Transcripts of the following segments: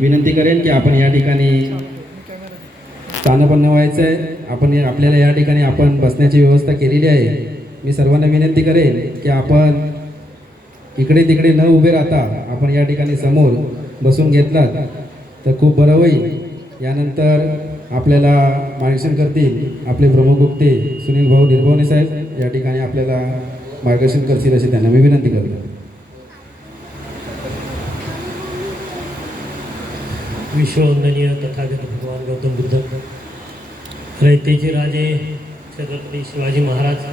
विनंती करेन की आपण या ठिकाणी स्थानपन्न व्हायचं आहे आपण आपल्याला या ठिकाणी आपण बसण्याची व्यवस्था केलेली आहे. मी सर्वांना विनंती करेन की आपण इकडे तिकडे न उभे राहता आपण या ठिकाणी समोर बसून घेतलात तर खूप बरं होईल. यानंतर आपल्याला मार्गदर्शन करतील आपले प्रमुख गुप्ते सुनील भाऊ निर्भवणे साहेब. या ठिकाणी आपल्याला मार्गदर्शन करतील अशी त्यांना मी विनंती करतो. विश्ववंदनीय तथागत भगवान गौतम बुद्ध रयतेचे राजे छत्रपती शिवाजी महाराज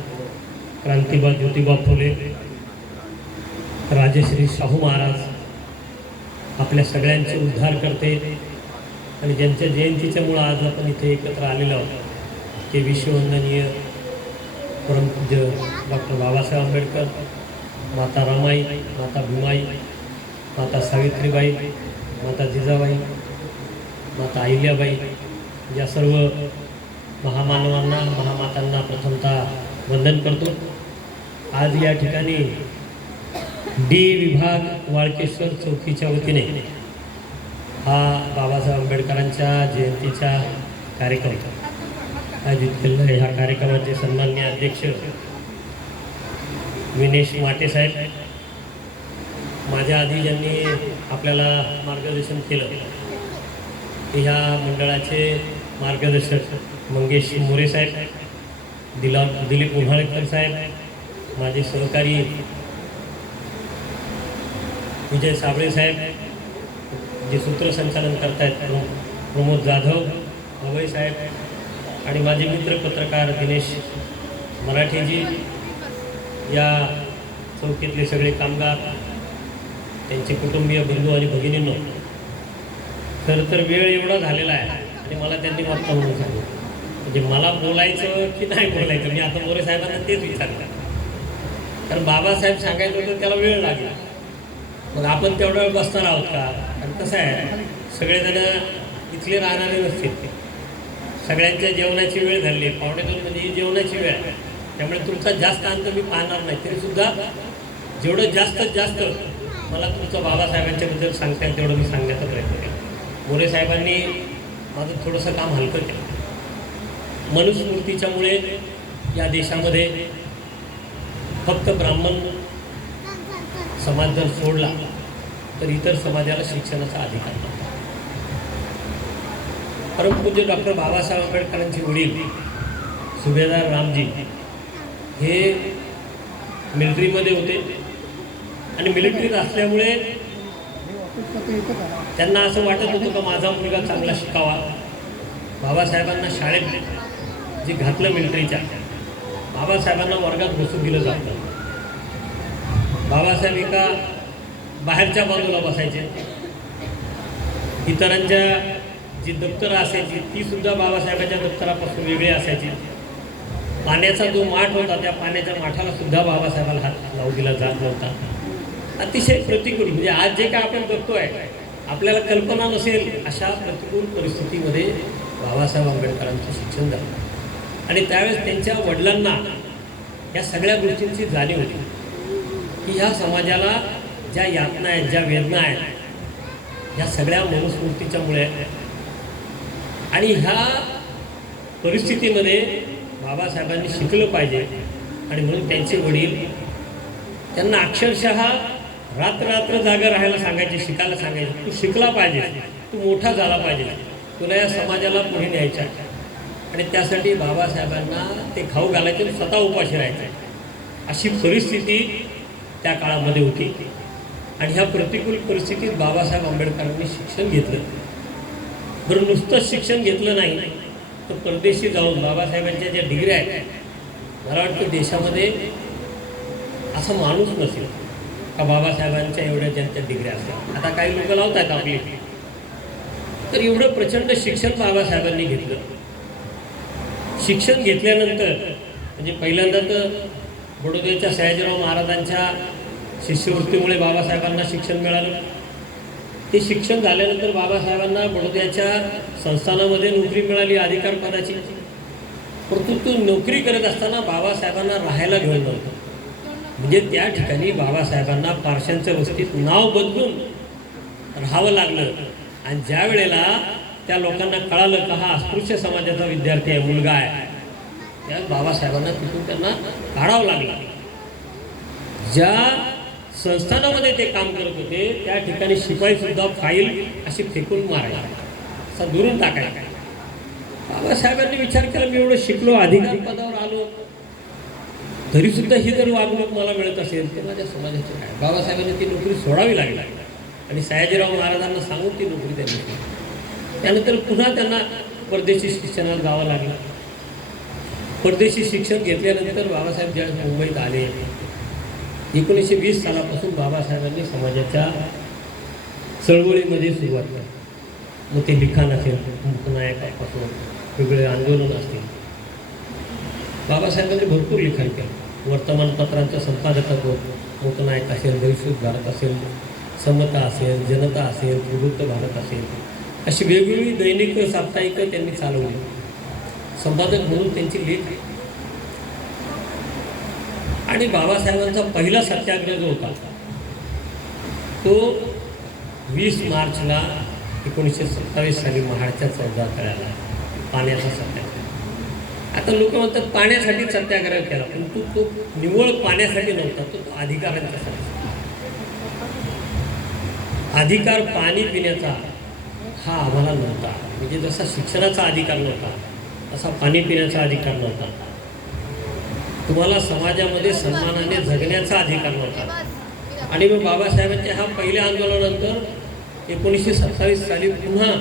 क्रांतिबा ज्योतिबा फुले राजश्री शाहू महाराज आपल्या सगळ्यांचे उद्धार करते आणि ज्यांच्या जयंतीच्यामुळं आज आपण इथे एकत्र आलेलो आहोत ते विश्ववंदनीय परमपूज्य डॉक्टर बाबासाहेब आंबेडकर माता रामाई माता भीमाई माता सावित्रीबाई माता जिजाबाई माता अहिल्याबाई या सर्व महामानवांना महामातांना प्रथमतः वंदन करतो. आज या ठिकाणी डी विभाग वाळकेश्वर चौकीच्या वतीने हा बाबासाहेब आंबेडकरांच्या जयंतीचा कार्यक्रम आयोजित केलेला आहे. ह्या कार्यक्रमाचे सन्माननीय अध्यक्ष विनेश माटे साहेब. माझ्या आधी ज्यांनी आपल्याला मार्गदर्शन केलं ते ह्या मंडळाचे मार्गदर्शक मंगेश मोरे साहेब दिला दिलीप उन्हाळेकर साहेब माझे सहकारी विजय साबळे साहेब जे सूत्रसंचालन करतायत प्र प्रमोद जाधव अभय साहेब आणि माझे मित्र पत्रकार दिनेश मराठेजी या चौकीतले सगळे कामगार त्यांचे कुटुंबीय बंधू आणि भगिनींनो खरं तर वेळ एवढा झालेला आहे आणि मला त्यांनी वाटतं म्हणून सांगितलं. म्हणजे मला बोलायचं की नाही बोलायचं? मी आता मोरे साहेबांना तेच विचारलं. कारण बाबासाहेब सांगायचं होतं त्याला वेळ लागला. मग आपण तेवढा वेळ बसणार आहोत का? आणि कसं आहे सगळेजण इथले राहणारे नसतील सगळ्यांच्या जेवणाची वेळ झाली आहे. पावणे दोन म्हणजे ही जेवणाची वेळ आहे. त्यामुळे तुमचा जास्त अंत मी पाहणार नाही. तरीसुद्धा जेवढं जास्तीत जास्त मला तुमचं बाबासाहेबांच्याबद्दल सांगता येईल तेवढं मी सांगण्याचा प्रयत्न केला मोरे साहेबांनी माझं थोडंसं काम हलकं केलं. मनुस्मृतीच्यामुळे या देशामध्ये फक्त ब्राह्मण समाज जर सोडला तर इतर समाजाला शिक्षणाचा अधिकार नव्हता. परमपूज्य डॉक्टर बाबासाहेब आंबेडकरांचे वडील सुभेदार रामजी हे मिलिटरीमध्ये होते. आणि मिलिटरीत असल्यामुळे त्यांना असं वाटत होतं का माझा मुलगा चांगला शिकावा? बाबासाहेबांना शाळेत जे घातलं मिलिटरीच्या बाबासाहेबांना वर्गात बसून दिलं जातं. बाबासाहेब एका बाहेरच्या बाजूला बसायचे. इतरांच्या जी दप्तरं असायची ती सुद्धा बाबासाहेबांच्या दप्तरापासून वेगळी असायची. पाण्याचा जो माठ होता त्या पाण्याच्या माठाला सुद्धा बाबासाहेबाला हात लावू दिला जात नव्हता. अतिशय प्रतिकूल म्हणजे आज जे काय आपण बघतोय आपल्याला कल्पना नसेल अशा प्रतिकूल परिस्थितीमध्ये बाबासाहेब आंबेडकरांचं शिक्षण झालं. आणि त्यावेळेस त्यांच्या वडिलांना या सगळ्या गोष्टींची जाणीव होती. की ह्या समाजाला ज्या यातना आहेत ज्या वेदना आहेत ह्या सगळ्या मनुस्मृतीच्यामुळे आणि ह्या परिस्थितीमध्ये बाबासाहेबांनी शिकलं पाहिजे. आणि म्हणून त्यांचे वडील त्यांना अक्षरशः रात्र रात्र जागा राहायला सांगायचे शिकायला सांगायचे. तू शिकला पाहिजे. तू मोठा झाला पाहिजे. तुला या समाजाला पुढे न्यायचा आणि त्यासाठी बाबासाहेबांना ते खाऊ घालायचे आणि स्वतः उपाशी राहायचे. अशी परिस्थिती त्या काळामध्ये होती. आणि ह्या प्रतिकूल परिस्थितीत बाबासाहेब आंबेडकरांनी शिक्षण घेतलं. बरं नुसतंच शिक्षण घेतलं नाही तर परदेशी जाऊन बाबासाहेबांच्या ज्या डिग्र्या आहेत मला वाटतं देशामध्ये असं माणूस नसेल. का बाबासाहेबांच्या एवढ्या ज्यांच्या डिग्र्या असतात? आता काही लोक लावतात आपली. तर एवढं प्रचंड शिक्षण बाबासाहेबांनी घेतलं. शिक्षण घेतल्यानंतर म्हणजे पहिल्यांदा तर बडोद्याच्या सयाजीराव महाराजांच्या शिष्यवृत्तीमुळे बाबासाहेबांना शिक्षण मिळालं. ते शिक्षण झाल्यानंतर बाबासाहेबांना बडोद्याच्या संस्थानामध्ये नोकरी मिळाली अधिकार पदाची. परंतु तो नोकरी करत असताना बाबासाहेबांना राहायला घेऊन नव्हतं. म्हणजे त्या ठिकाणी बाबासाहेबांना पारशांच्या वस्तीत नाव बदलून राहावं लागलं. आणि ज्या वेळेला त्या लोकांना कळालं का हा अस्पृश्य समाजाचा विद्यार्थी आहे मुलगा आहे त्या बाबासाहेबांना तिथून त्यांना काढावं लागलं. ज्या संस्थानामध्ये ते काम करत होते त्या ठिकाणी शिपाईसुद्धा फाईल अशी फेकून मारायला असा दुरून टाकायला बाबासाहेबांनी विचार केला मी एवढं शिकलो अधिकार पदावर आलो. तरीसुद्धा ही जर वागणूक मला मिळत असेल तर माझ्या समाजाची काय बाबासाहेबांनी ती नोकरी सोडावी लागली. आणि सयाजीराव महाराजांना सांगून ती नोकरी त्यांनी केली त्यानंतर पुन्हा त्यांना परदेशी शिक्षणात जावं लागलं. परदेशी शिक्षण घेतल्यानंतर बाबासाहेब ज्यावेळेस मुंबईत आले एकोणीसशे वीस सालापासून बाबासाहेबांनी समाजाच्या चळवळीमध्ये सुरुवात केली. मग ते लिखाण असेल मुक्तनायकापासून वेगवेगळे आंदोलन असतील. बाबासाहेबांनी भरपूर लिखाण केलं. वर्तमानपत्रांच्या संपादकत्व लोकनायक हो- असेल भविष्यत भारत असेल समता असेल जनता असेल प्रवृत्त भारत असेल अशी वेगवेगळी दैनिक साप्ताहिक त्यांनी चालवली. संपादक म्हणून त्यांची लेख आणि बाबासाहेबांचा पहिला सत्याग्रह जो होता तो वीस मार्चला एकोणीसशे सत्तावीस साली महाडच्या चौदा तळ्याला पाण्याचा सत्याग्रह. आता लोक म्हणतात पाण्यासाठी सत्याग्रह केला. पण तो तो निव्वळ पाण्यासाठी नव्हता तो अधिकारांचा अधिकार पाणी पिण्याचा हा आम्हाला नव्हता. म्हणजे जसा शिक्षणाचा अधिकार नव्हता तसा पाणी पिण्याचा अधिकार नव्हता. तुम्हाला समाजामध्ये सन्मानाने जगण्याचा अधिकार नव्हता. आणि मग बाबासाहेबांच्या ह्या पहिल्या आंदोलनानंतर एकोणीसशे सत्तावीस साली पुन्हा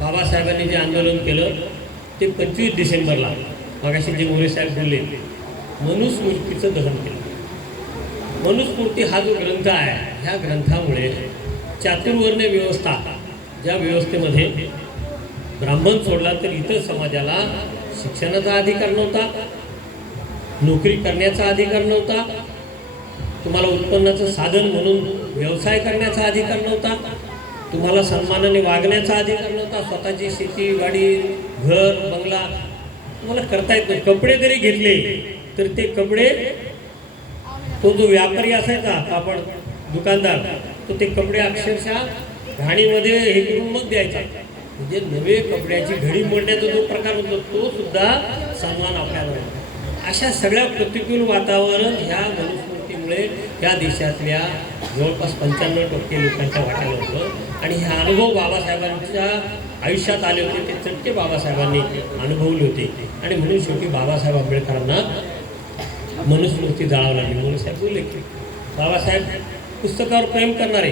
बाबासाहेबांनी जे आंदोलन केलं ते पंचवीस डिसेंबरला मगाशी जे मोरे साहेब बोलले मनुस्मृतीचं दहन केलं. मनुस्मृती हा जो ग्रंथ आहे ह्या ग्रंथामुळे चातुर्वर्ण व्यवस्था ज्या व्यवस्थेमध्ये ब्राह्मण सोडला तर इतर समाजाला शिक्षणाचा अधिकार नव्हता नोकरी करण्याचा अधिकार नव्हता तुम्हाला उत्पन्नाचं साधन म्हणून व्यवसाय करण्याचा अधिकार नव्हता तुम्हाला सन्मानाने वागण्याचा अधिकार नव्हता. स्वतःची शेती गाडी घर बंगला तुम्हाला करता येत नाही. कपडे जरी घेतले तर ते कपडे तो जो व्यापारी असायचा कापड दुकानदार तो ते कपडे अक्षरशः घाणीमध्ये हे करून मग द्यायचा. म्हणजे नवे कपड्याची घडी मोडण्याचा जो प्रकार होतो तो सुद्धा सन्मान आपल्याला अशा सगळ्या प्रतिकूल वातावरण ह्या मनुस्मृतीमुळे त्या देशातल्या जवळपास पंच्याण्णव टक्के लोकांच्या वाट्याला होतं. आणि हे अनुभव बाबासाहेबांच्या आयुष्यात आले होते ते चटके बाबासाहेबांनी अनुभवले होते. आणि म्हणून शेवटी बाबासाहेब आंबेडकरांना मनुस्मृती जाळावं लागली. म्हणून साहेब बोलले की बाबासाहेब पुस्तकावर प्रेम करणारे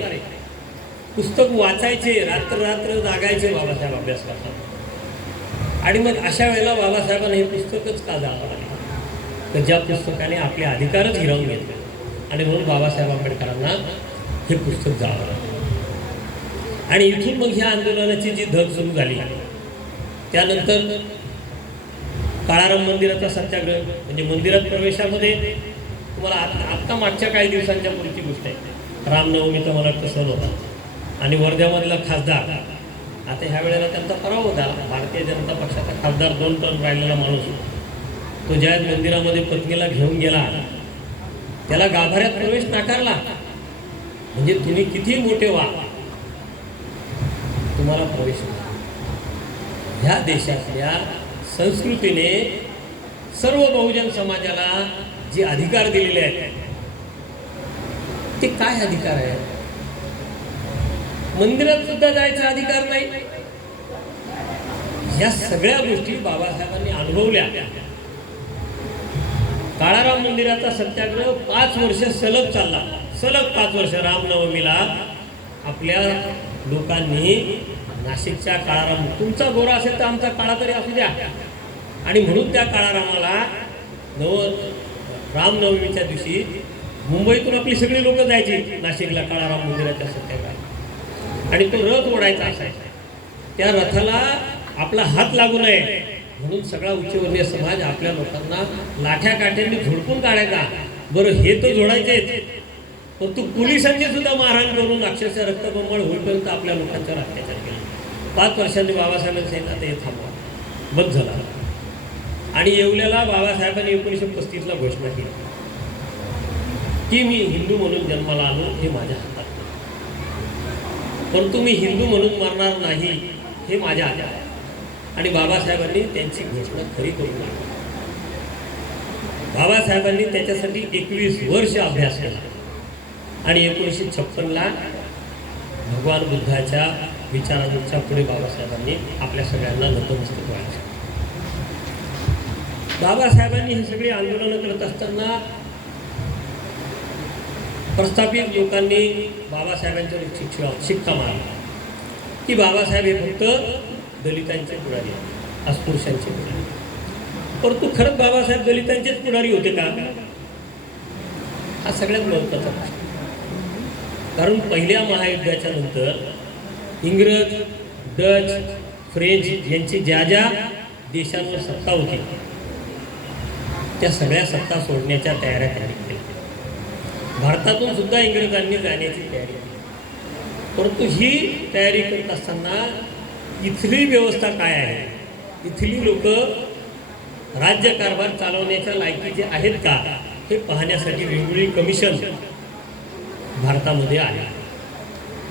पुस्तक वाचायचे रात्र रात्र जागायचे बाबासाहेब अभ्यास करतात. आणि मग अशा वेळेला बाबासाहेबांना हे पुस्तकच का जावं लागलं? तर ज्या पुस्तकाने आपले अधिकारच हिरावून घेतले. आणि म्हणून बाबासाहेब आंबेडकरांना हे पुस्तक जावं आणि इथून मग ह्या आंदोलनाची जी धग सुरू झाली त्यानंतर काळाराम मंदिराचा सत्याग्रह म्हणजे मंदिरात प्रवेशामध्ये तुम्हाला आत्ता आत्ता मागच्या काही दिवसांच्या पुढची गोष्ट आहे. रामनवमीचा मला वाटतं सण होता. आणि वर्ध्यामधला खासदार आता ह्या वेळेला त्यांचा पराभव झाला. भारतीय जनता पक्षाचा खासदार दोन टन राहिलेला माणूस तो ज्या मंदिरामध्ये पत्नीला घेऊन गेला त्याला गाभाऱ्यात प्रवेश नाकारला. म्हणजे तुम्ही किती मोठे व्हा? तुम्हाला प्रवेश ह्या देशातल्या संस्कृतीने सर्व बहुजन समाजाला जे अधिकार दिलेले आहेत ते काय अधिकार आहेत? मंदिरात सुद्धा जायचा अधिकार नाही. या सगळ्या गोष्टी बाबासाहेबांनी अनुभवल्या. काळाराम मंदिराचा सत्याग्रह पाच वर्ष सलग चालला. सलग पाच वर्ष रामनवमीला आपल्या लोकांनी नाशिकच्या काळाराम तुमचा गोरा असेल तर आमचा काळा तरी असू द्या. आणि म्हणून त्या काळारामाला नव रामनवमीच्या दिवशी मुंबईतून आपली सगळी लोक जायची नाशिकला काळाराम मंदिराच्या सत्याग्रह आणि तो रथ ओढायचा असायचा त्या रथाला आपला हात लागू नये. म्हणून सगळा उच्चवर्णीय समाज आपल्या लोकांना लाठ्या काठ्यांनी झोडपून काढायचा. बरं हे तर जोडायचेच. पण तू पोलिसांनी सुद्धा मारहाण करून अक्षरशः रक्तबंबळ होईपर्यंत आपल्या लोकांच्यावर अत्याचार केला. पाच वर्षांनी बाबासाहेबांनी सांगितलं आता हे थांबवा. बंद झाला आणि येवल्याला बाबासाहेबांनी एकोणीसशे पस्तीसला घोषणा केली. की मी हिंदू म्हणून जन्माला आलो हे माझ्या हातात परंतु मी हिंदू म्हणून मरणार नाही हे माझ्या हातात आहे आणि बाबासाहेबांनी त्यांची घोषणा खरी करून टाकली. बाबासाहेबांनी त्याच्यासाठी एकवीस वर्ष अभ्यास केला. आणि एकोणीसशे छप्पनला भगवान बुद्धाच्या विचारांच्या पुढे बाबासाहेबांनी आपल्या सगळ्यांना नतमस्तक व्हायचं बाबासाहेबांनी ही सगळी आंदोलनं करत असताना प्रस्थापित लोकांनी बाबासाहेबांच्या शिक्षा शिक्का मारला. की बाबासाहेब हे फक्त दलितांचे पुढारी अस्पृश्यांचे पुढारी. परंतु खरंच बाबासाहेब दलितांचेच पुढारी होते का? हा सगळ्यात महत्त्वाचा प्रश्न. कारण पहिल्या महायुद्धाच्या नंतर इंग्रज डच फ्रेंच यांची ज्या ज्या देशांवर सत्ता होती त्या सगळ्या सत्ता सोडण्याच्या तयाऱ्या त्यांनी केल्या. भारतातून सुद्धा इंग्रजांनी जाण्याची तयारी केली. परंतु ही तयारी करत असताना इथली व्यवस्था काय आहे? इथली लोक राज्यकारभार चालवण्याच्या लायकीचे आहेत का? हे पाहण्यासाठी वेगवेगळी कमिशन भारतामध्ये आले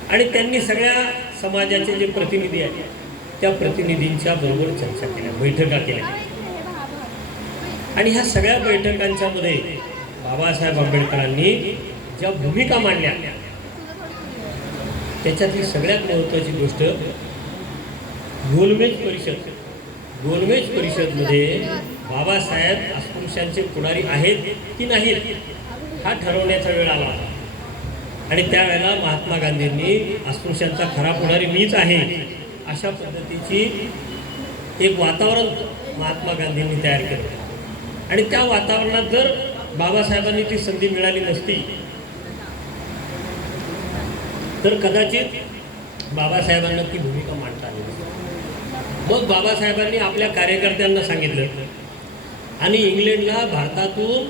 आणि त्यांनी सगळ्या समाजाचे जे प्रतिनिधी आहेत त्या प्रतिनिधींच्या बरोबर चर्चा केल्या बैठका केल्या. आणि ह्या सगळ्या बैठकांच्या मध्ये बाबासाहेब आंबेडकरांनी ज्या भूमिका मांडल्या त्याच्यातली सगळ्यात महत्त्वाची गोष्ट गोलमेज परिषद गोलमेज परिषदमध्ये बाबासाहेब अस्पृश्यांचे पुढारी आहेत की नाहीत हा ठरवण्याचा वेळ आला होता. आणि त्यावेळेला महात्मा गांधींनी अस्पृश्यांचा खरा पुढारी मीच आहे अशा पद्धतीची एक वातावरण महात्मा गांधींनी तयार केलं आणि त्या वातावरणात जर बाबासाहेबांनी ती संधी मिळाली नसती तर कदाचित बाबासाहेबांना ती भूमिका मग बाबासाहेबांनी आपल्या कार्यकर्त्यांना सांगितलं. आणि इंग्लंडला भारतातून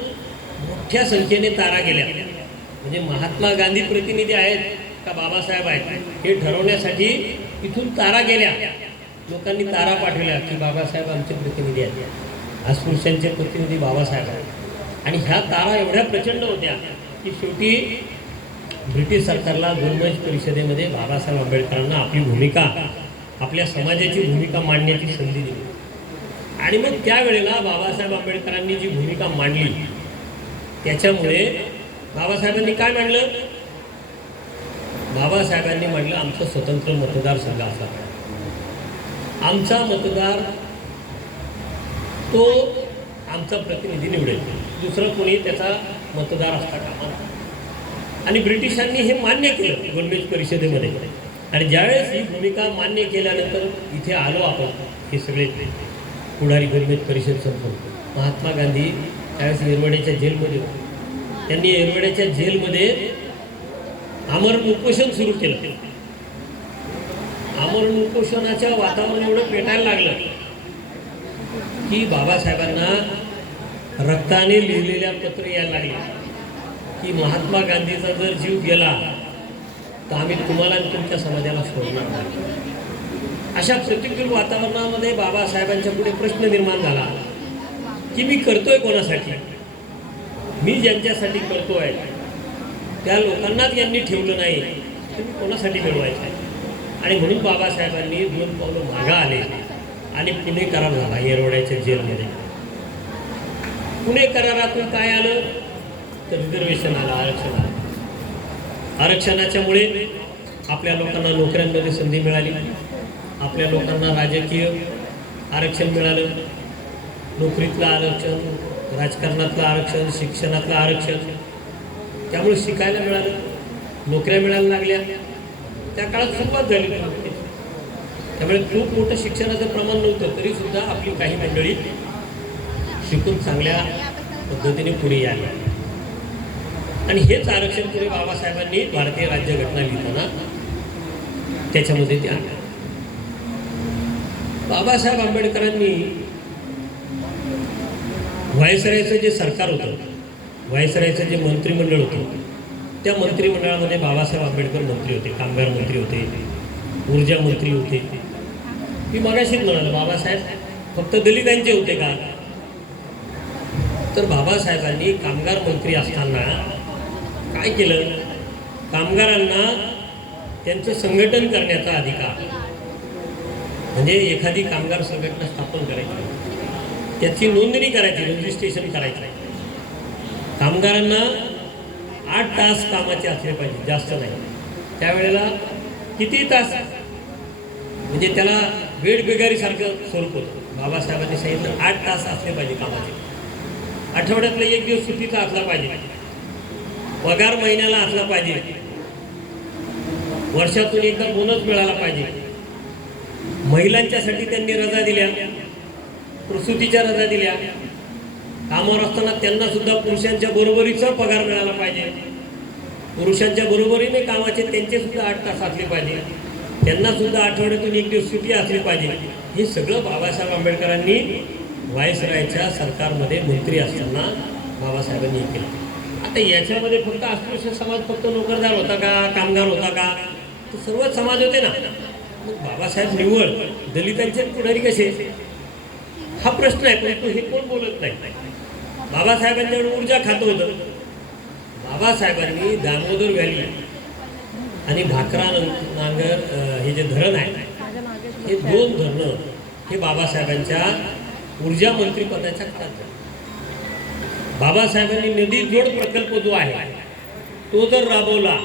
मोठ्या संख्येने तारा गेल्या. म्हणजे महात्मा गांधी प्रतिनिधी आहेत का बाबासाहेब आहेत हे ठरवण्यासाठी इथून तारा गेल्या. लोकांनी तारा पाठवल्या की बाबासाहेब आमचे प्रतिनिधी आहेत. अस्पृश्यांचे प्रतिनिधी बाबासाहेब आहेत. आणि ह्या तारा एवढ्या प्रचंड होत्या की शेवटी ब्रिटिश सरकारला गोलमेज परिषदेमध्ये बाबासाहेब आंबेडकरांना आपली भूमिका आपल्या समाजाची भूमिका मांडण्याची संधी दिली. आणि मग त्यावेळेला बाबासाहेब आंबेडकरांनी जी भूमिका मांडली त्याच्यामुळे बाबासाहेबांनी काय मांडलं? बाबासाहेबांनी मांडलं आमचं स्वतंत्र मतदारसंघ असा. आमचा मतदार तो आमचा प्रतिनिधी निवडेल. दुसरं कोणी त्याचा मतदार असता कामा आणि ब्रिटिशांनी हे मान्य केलं गोलमेज परिषदेमध्ये. आणि ज्यावेळेस ही भूमिका मान्य केल्यानंतर इथे आलो आपण हे सगळे पुढारी गरिबीत परिषद संपवून महात्मा गांधी त्यावेळेस येरवड्याच्या जेलमध्ये होते. त्यांनी येरवड्याच्या जेलमध्ये आमरण उपोषण सुरू केलं. आमरण उपोषणाच्या वातावरण एवढं पेटायला लागलं की बाबासाहेबांना रक्ताने लिहिलेल्या पत्र यायला लागले की महात्मा गांधीचा जर जीव गेला तर आम्ही तुम्हाला आणि तुमच्या समाजाला सोडणार नाही. अशा प्रतिकूल वातावरणामध्ये बाबासाहेबांच्या पुढे प्रश्न निर्माण झाला की मी करतोय कोणासाठी? मी ज्यांच्यासाठी करतोय त्या लोकांनाच यांनी ठेवलं नाही. तर मी कोणासाठी मिळवायचं आहे आणि म्हणून बाबासाहेबांनी दोन पावलं मागा आले आणि पुणे करार झाला येरवड्याच्या जेलमध्ये. पुणे करारातून काय आलं? तर रिझर्वेशन आलं आरक्षण आलं. आरक्षणाच्यामुळे आपल्या लोकांना नोकऱ्यांमध्ये संधी मिळाली. आपल्या लोकांना राजकीय आरक्षण मिळालं. नोकरीतलं आरक्षण राजकारणातलं आरक्षण शिक्षणातलं आरक्षण त्यामुळे शिकायला मिळालं. नोकऱ्या मिळायला लागल्या. त्या काळात सुरुवात झाली त्यामुळे खूप मोठं शिक्षणाचं प्रमाण नव्हतं. तरीसुद्धा आपली काही मंडळी शिकून चांगल्या पद्धतीने पुढे यायला आणि हेच आरक्षण पुढे बाबासाहेबांनी भारतीय राज्यघटना लिहिताना त्याच्यामध्ये ते आणलं. बाबासाहेब आंबेडकरांनी व्हायसरायचं जे सरकार होतं व्हायसरायचं जे मंत्रिमंडळ होतं त्या मंत्रिमंडळामध्ये बाबासाहेब आंबेडकर मंत्री होते कामगार मंत्री होते ऊर्जा मंत्री होते. मी मगाशीच म्हणाल बाबासाहेब फक्त दलितांचे होते का? तर बाबासाहेबांनी कामगार मंत्री असताना काय केलं? कामगारांना त्यांचं संघटन करण्याचा अधिकार. म्हणजे एखादी कामगार संघटना स्थापन करायची. त्याची नोंदणी करायची रजिस्ट्रेशन करायचं. कामगारांना आठ तास कामाचे असले पाहिजे जास्त नाही. त्यावेळेला किती तास? म्हणजे त्याला वेळबेगारीसारखं स्वरूप होतं. बाबासाहेबांनी सांगितलं आठ तास असले पाहिजे कामाचे. आठवड्यातला एक दिवस सुट्टीचा असला पाहिजे. पगार महिन्याला असला पाहिजे. वर्षातून एकदा बोनस मिळाला पाहिजे. महिलांच्यासाठी त्यांनी रजा दिल्या. प्रसूतीच्या रजा दिल्या. कामावर असताना त्यांना सुद्धा पुरुषांच्या बरोबरीचा पगार मिळाला पाहिजे. पुरुषांच्या बरोबरीने कामाचे त्यांचे सुद्धा आठ तास असले पाहिजे. त्यांना सुद्धा आठवड्यातून एक दिवस सुट्टी असली पाहिजे. हे सगळं बाबासाहेब आंबेडकरांनी व्हायसरायच्या सरकारमध्ये मंत्री असताना बाबासाहेबांनी हे केलं. आता याच्यामध्ये फक्त अस्पृश्य समाज फक्त नोकरदार होता का कामगार होता का? तर सर्वच समाज होते ना. मग बाबासाहेब निव्वळ दलितांचे पुढारी कसे? हा प्रश्न आहे पण हे कोण बोलत नाही? बाबासाहेबांच्याकडे ऊर्जा खातं होतं. बाबासाहेबांनी दामोदर व्हॅली आणि भाकरा नांगर हे जे धरण आहे हे दोन धरणं हे बाबासाहेबांच्या ऊर्जा मंत्रीपदाच्या काळात झाले. बाबासाहेबांनी नदी जोड प्रकल्प जो आहे तो जर राबवला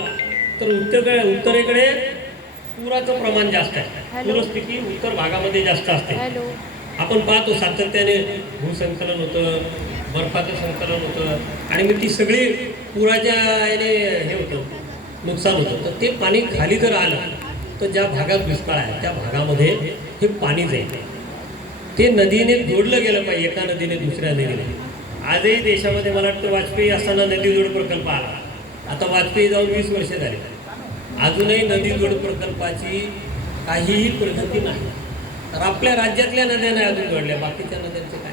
तर उत्तरेकडे उत्तरेकडे पुराचं प्रमाण जास्त आहे. पूरस्थिती उत्तर भागामध्ये जास्त असते. आपण पाहतो सातत्याने भूसंकलन होतं बर्फाचं संकलन होतं आणि मग ती सगळी पुराच्या याने हे होतं नुकसान होतं. तर ते पाणी खाली जर आलं तर ज्या भागात दुष्काळ आहे त्या भागामध्ये हे पाणी जाईल. ते नदीने जोडलं गेलं पाहिजे एका नदीने दुसऱ्या नदीने. आजही देशामध्ये मला वाटतं वाजपेयी असताना नदी जोड प्रकल्प आला. आता वाजपेयी जाऊन वीस वर्षे झाली. अजूनही नदी जोड प्रकल्पाची काहीही प्रगती नाही. तर आपल्या राज्यातल्या नद्या नाही अजून जोडल्या बाकीच्या नद्यांचं काय?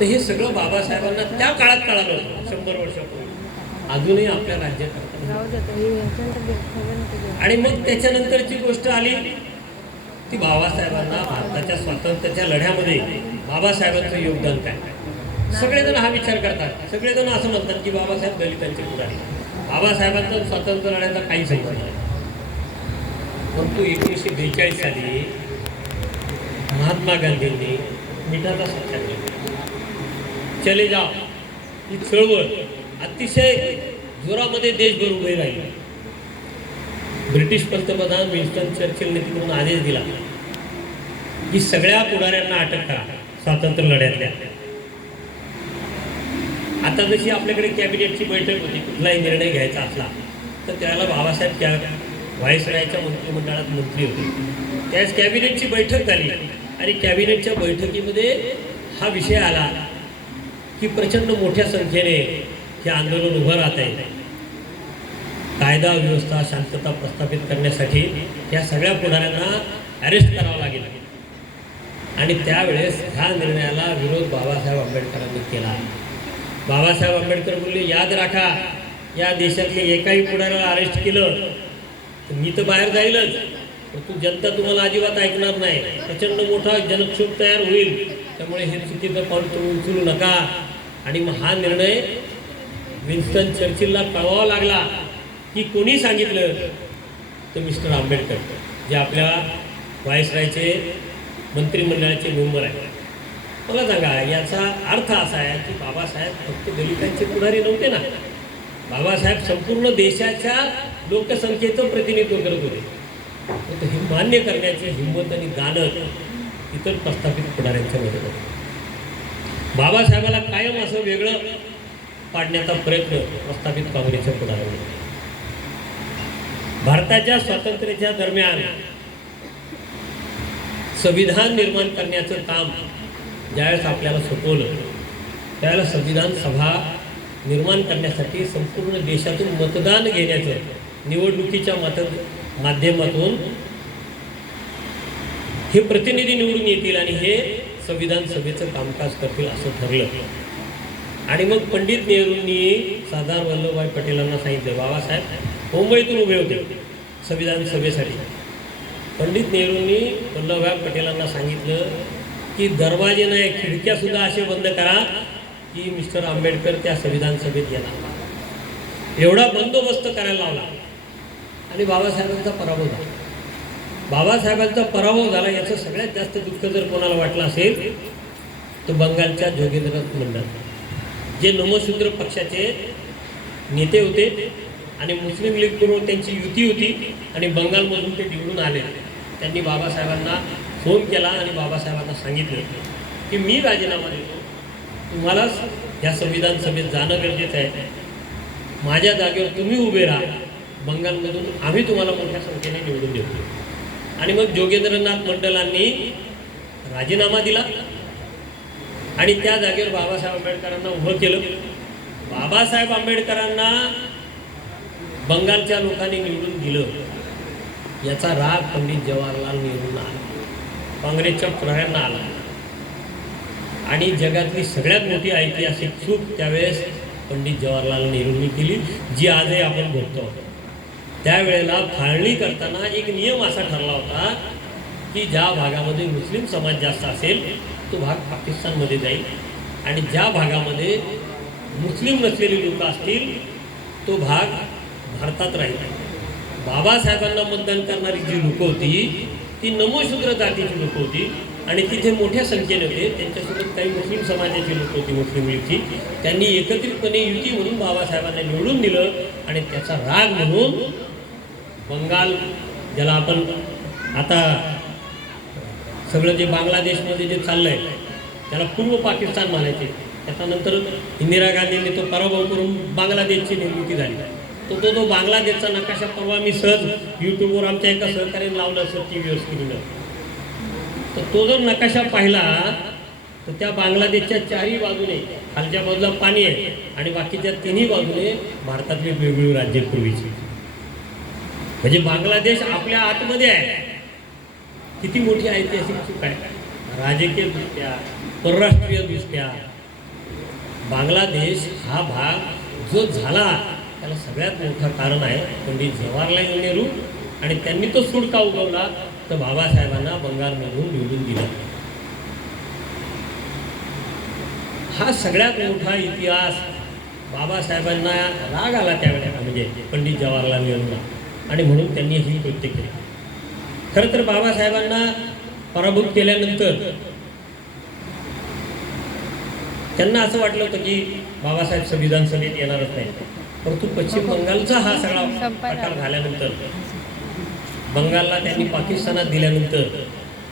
तर हे सगळं बाबासाहेबांना त्या काळात कळालं होतं शंभर वर्षापूर्वी. अजूनही आपल्या राज्यात. आणि मग त्याच्यानंतरची गोष्ट आली ती बाबासाहेबांना भारताच्या स्वातंत्र्याच्या लढ्यामध्ये बाबासाहेबांचं योगदान काय? सगळेजण हा विचार करतात. सगळेजण असं म्हणतात की बाबासाहेब दलितांचे पुढारी बाबासाहेबांचा स्वातंत्र्य लढ्याचा काही संबंध नाही. परंतु एकोणीसशे बेचाळीस साली महात्मा गांधींनी मिठाचा सत्याग्रह चले जा ही चळवळ अतिशय जोरामध्ये देशभर उभे राहिली. ब्रिटिश पंतप्रधान विन्स्टन चर्चिलने तिकडून आदेश दिला की सगळ्या पुढाऱ्यांना अटक करा स्वातंत्र्य लढ्यातल्या. आता जशी आपल्याकडे कॅबिनेटची बैठक होती कुठलाही निर्णय घ्यायचा असला तर त्याला बाबासाहेब कॅ व्हायसरायच्या मंत्रिमंडळात मंत्री होते. त्याच कॅबिनेटची बैठक झाली आणि कॅबिनेटच्या बैठकीमध्ये हा विषय आला की प्रचंड मोठ्या संख्येने हे आंदोलन उभं राहत आहे. कायदा व्यवस्था शांतता प्रस्थापित करण्यासाठी या सगळ्या पुढाऱ्यांना अरेस्ट करावं लागेल. आणि त्यावेळेस ह्या निर्णयाला विरोध बाबासाहेब आंबेडकरांनी केला. बाबासाहेब आंबेडकर बोलले याद राखा या देशातले एकाही पुढाऱ्याला अरेस्ट केलं तर मी तर बाहेर जाईलच. तू जनता तुम्हाला अजिबात ऐकणार नाही. प्रचंड मोठा जनक्षोभ तयार होईल. त्यामुळे हे चुकीचं पाऊल तुम्ही उचलू नका. आणि मग हा निर्णय विन्स्टन चर्चिलला कळवावा लागला. की कोणी सांगितलं? तर मिस्टर आंबेडकर जे आपल्या व्हायसरायचे मंत्रिमंडळाचे मेंबर आहेत. मला सांगा याचा अर्थ असा आहे की बाबासाहेब फक्त दलितांचे पुढारी नव्हते ना. बाबासाहेब संपूर्ण देशाच्या लोकसंख्येचं प्रतिनिधित्व करत होते. तर हे मान्य करण्याची हिंमत आणि दानत इतर प्रस्थापित पुढाऱ्यांच्या मध्ये होते बाबासाहेबाला कायम असं वेगळं पाडण्याचा प्रयत्न प्रस्थापित काँग्रेसच्या पुढाऱ्यांनी भारताच्या स्वातंत्र्याच्या दरम्यान संविधान निर्माण करण्याचं काम ज्यावेळेस आपल्याला सोपवलं त्यावेळेला संविधान सभा निर्माण करण्यासाठी संपूर्ण देशातून मतदान घेण्याचं निवडणुकीच्या मत माध्यमातून हे प्रतिनिधी निवडून येतील आणि हे संविधान सभेचं कामकाज करतील असं ठरलं. आणि मग पंडित नेहरूंनी सरदार वल्लभभाई पटेलांना सांगितलं बाबासाहेब मुंबईतून उभे होते संविधान सभेसाठी. पंडित नेहरूंनी वल्लभभाई पटेलांना सांगितलं की दरवाजे नाही खिडक्यासुद्धा असे बंद करा की मिस्टर आंबेडकर त्या संविधान सभेत येणार एवढा बंदोबस्त करायला लावला. आणि बाबासाहेबांचा पराभव झाला. बाबासाहेबांचा पराभव झाला याचं सगळ्यात जास्त दुःख जर कोणाला वाटलं असेल तर बंगालच्या जोगेंद्रनाथ मंडळ जे नमशूद्र पक्षाचे नेते होते आणि मुस्लिम लीग त्यांची युती होती आणि बंगालमधून ते निवडून आले त्यांनी बाबासाहेबांना फोन केला आणि बाबासाहेबांना सांगितलं की मी राजीनामा देतो. तुम्हालाच ह्या संविधान सभेत जाणं गरजेचं आहे. माझ्या जागेवर तुम्ही उभे राहा. बंगालमधून आम्ही तुम्हाला मोठ्या संख्येने निवडून देतो. आणि मग जोगेंद्रनाथ मंडलांनी राजीनामा दिला. आणि त्या जागेवर बाबासाहेब आंबेडकरांना उभं केलं. बाबासाहेब आंबेडकरांना बंगालच्या लोकांनी निवडून दिलं. याचा राग पंडित जवाहरलाल नेहरूंना आला. काँग्रेसच्या पुढाऱ्यांना आला. आणि जगातली सगळ्यात मोठी ऐतिहासिक चूक त्यावेळेस पंडित जवाहरलाल नेहरूंनी केली जी आजही आपण भोगतो त्यावेळेला फाळणी करताना एक नियम असा ठरला होता की ज्या भागामध्ये मुस्लिम समाज जास्त असेल तो भाग पाकिस्तानमध्ये जाईल. आणि ज्या भागामध्ये मुस्लिम नसलेले लोक असतील तो भाग भारतात राहील. बाबासाहेबांना मतदान करणारी जी लोकं होती ती नमोशूद्र जातीची लोक होती आणि तिथे मोठ्या संख्येने होते. त्यांच्यासोबत काही मुस्लिम समाजाची लोक होती मुस्लिम लीगची त्यांनी एकत्रितपणे युती म्हणून बाबासाहेबांना निवडून दिलं आणि त्याचा राग म्हणून बंगाल ज्याला आपण आता सगळं जे बांगलादेशमध्ये जे चाललंय त्याला पूर्व पाकिस्तान म्हणायचे. त्याच्यानंतर इंदिरा गांधींनी तो पराभव करून बांगलादेशची निर्मिती झाली. तो तो तो बांगलादेशचा नकाशा परवा मी सहज यूट्यूबवर आमच्या एका सहकार्याने लावला सर टी व्हीवर स्क्रीनवर तर तो जर नकाशा पाहिला तर त्या बांगलादेशच्या चारही बाजूने खालच्या बाजूला पाणी आहे आणि बाकीच्या तिन्ही बाजूने भारतातली वेगवेगळी राज्य पूर्वीची. म्हणजे बांगलादेश आपल्या आतमध्ये आहे. किती मोठी ऐतिहासिक चूक आहे. राजकीय दृष्ट्या परराष्ट्रीय दृष्ट्या बांगलादेश हा भाग जो झाला त्याला सगळ्यात मोठं कारण आहे पंडित जवाहरलाल नेहरू आणि त्यांनी तो सूड का उगवला तर बाबासाहेबांना बंगालमधून निवडून दिला. हा सगळ्यात मोठा इतिहास बाबासाहेबांना राग आला त्यावेळेला म्हणजे पंडित जवाहरलाल नेहरूला. आणि म्हणून त्यांनी ही कृत्य केली. खरं तर बाबासाहेबांना पराभूत केल्यानंतर त्यांना असं वाटलं होतं की बाबासाहेब संविधान सभेत येणारच नाही परंतु पश्चिम बंगालचा हा सगळा प्रकार झाल्यानंतर बंगालला त्यांनी पाकिस्तानात दिल्यानंतर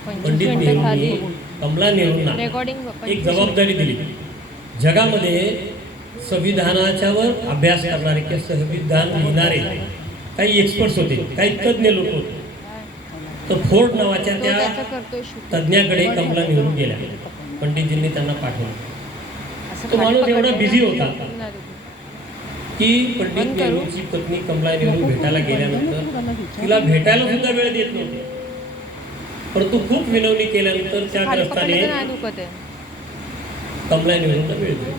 पंडित नेहरूंनी कमला नेहरूंना एक जबाबदारी दिली. जगामध्ये संविधानाच्यावर अभ्यास करणारे किंवा संविधान लिहिणारे काही एक्सपर्ट्स होते काही तज्ज्ञ लोक होते. तर फोर्ट नावाच्या त्या तज्ज्ञाकडे कमला नेहरू गेल्या. पंडितजींनी त्यांना पाठवलं. तो माणूस एवढा बिझी होता. की पंडित? नेहरूची पत्नी कमला नेहरू भेटायला गेल्यानंतर तिला भेटायला सुद्धा वेळ देत नव्हते. परंतु खूप विनवणी केल्यानंतर त्या ग्रस्ताने कमला नेहरूंना वेळ दिला.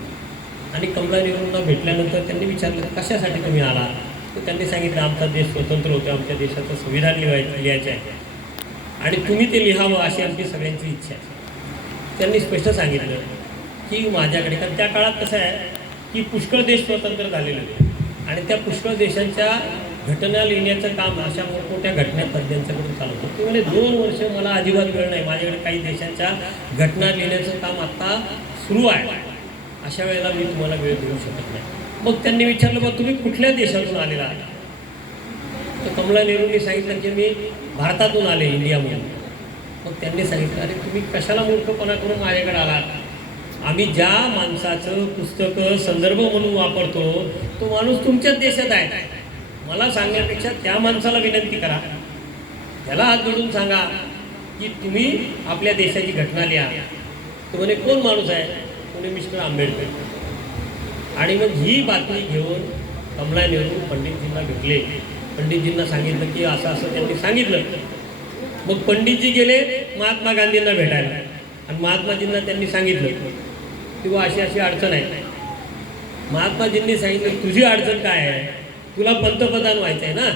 आणि कमला नेहरूंना भेटल्यानंतर त्यांनी विचारलं कशासाठी तुम्ही आला? तर त्यांनी सांगितलं आमचा देश स्वतंत्र होतो आमच्या देशाचं संविधान लिहायचं लिहायचं आहे. आणि तुम्ही ते लिहावं अशी आमची सगळ्यांची इच्छा आहे. त्यांनी स्पष्ट सांगितलं की माझ्याकडे कारण त्या काळात कसं आहे की पुष्कळ देश स्वतंत्र झालेले होते आणि त्या पुष्कळ देशांच्या घटना लिहिण्याचं काम अशा मोठमोठ्या घटना तज्ज्ञांच्याकडून चालू होतं. ते म्हणजे दोन वर्ष मला अजिबात वेळ नाही. माझ्याकडे काही देशांच्या घटना लिहिण्याचं काम आत्ता सुरू आहे. अशा वेळेला मी तुम्हाला वेळ देऊ शकत नाही. मग त्यांनी विचारलं बा तुम्ही कुठल्या देशातून आलेला आहात? तर कमला नेहरूंनी सांगितलं की मी भारतातून आले इंडियामधून. मग त्यांनी सांगितलं अरे तुम्ही कशाला मूर्खपणा करून माझ्याकडे आलात? आम्ही ज्या माणसाचं पुस्तकं संदर्भ म्हणून वापरतो तो माणूस तुमच्याच देशात आहे. मला सांगण्यापेक्षा त्या माणसाला विनंती करा. त्याला हात जोडून सांगा की तुम्ही आपल्या देशाची घटना लिहा. तो म्हणे कोण माणूस आहे? म्हणे मिस्टर आंबेडकर. आणि मग ही बातमी घेऊन कमला नेहरू पंडितजींना भेटले. पंडितजींना सांगितलं की असं असं त्यांनी सांगितलं. मग पंडितजी गेले महात्मा गांधींना भेटायला. आणि महात्माजींना त्यांनी सांगितलं. किंवा अशी अशी अडचण आहे. महात्माजींनी सांगितलं तुझी अडचण काय आहे? तुला पंतप्रधान व्हायचं आहे ना.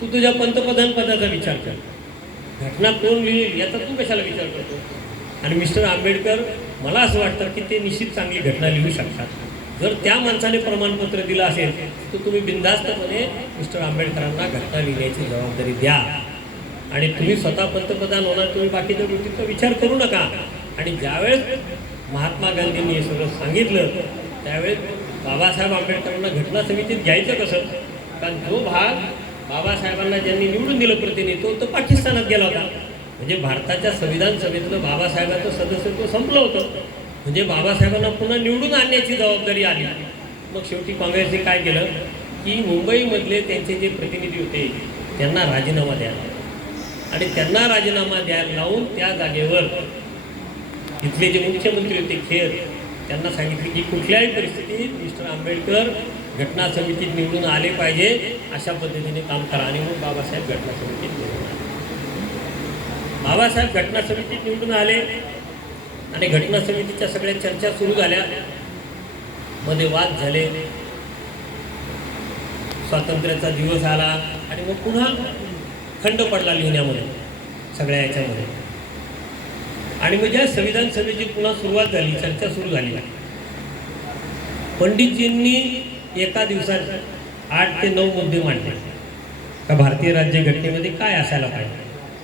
तू तुझ्या पंतप्रधान पदाचा विचार कर. घटना कोण लिहिली याचा तू कशाला विचार करतो? आणि मिस्टर आंबेडकर मला असं वाटतं की ते निश्चित चांगली घटना लिहू शकतात. जर त्या माणसाने प्रमाणपत्र दिलं असेल तर तुम्ही बिनधास्तपणे मिस्टर आंबेडकरांना घटना लिहिण्याची जबाबदारी द्या. आणि तुम्ही स्वतः पंतप्रधान होणार तुम्ही बाकीच्या गोष्टीचा विचार करू नका. आणि ज्यावेळेस महात्मा गांधींनी हे सगळं सांगितलं त्यावेळेस बाबासाहेब आंबेडकरांना घटना समितीत घ्यायचं कसं? कारण जो भाग बाबासाहेबांना ज्यांनी निवडून दिलं प्रतिनिधित्व तो पाकिस्तानात गेला होता. म्हणजे भारताच्या संविधान सभेतलं बाबासाहेबांचं सदस्यत्व संपलं होतं. म्हणजे बाबासाहेबांना पुन्हा निवडून आणण्याची जबाबदारी आली. मग शेवटी काँग्रेसने काय केलं? की मुंबईमधले त्यांचे जे प्रतिनिधी होते त्यांना राजीनामा द्यायला. आणि त्यांना राजीनामा द्यायला लावून त्या जागेवर इथले जे मुख्यमंत्री होते खेर त्यांना सांगितले की कुठल्याही परिस्थितीत मिस्टर आंबेडकर घटना समितीत निवडून आले पाहिजे अशा पद्धतीने काम करा. आणि मग बाबासाहेब घटना समितीत निवडून आले. बाबासाहेब घटना समितीत निवडून आले आणि घटना समितीच्या सगळ्या चर्चा सुरू झाल्या. मध्ये वाद झाले. स्वातंत्र्याचा दिवस आला आणि मग पुन्हा खंड पडला लिहिण्यामध्ये सगळ्या याच्यामध्ये. आणि मग ज्या संविधान सभेची पुन्हा सुरुवात झाली चर्चा सुरू झाली. पंडितजींनी एका दिवसात आठ ते नऊ मुद्दे मांडले. का भारतीय राज्यघटनेमध्ये काय असायला पाहिजे?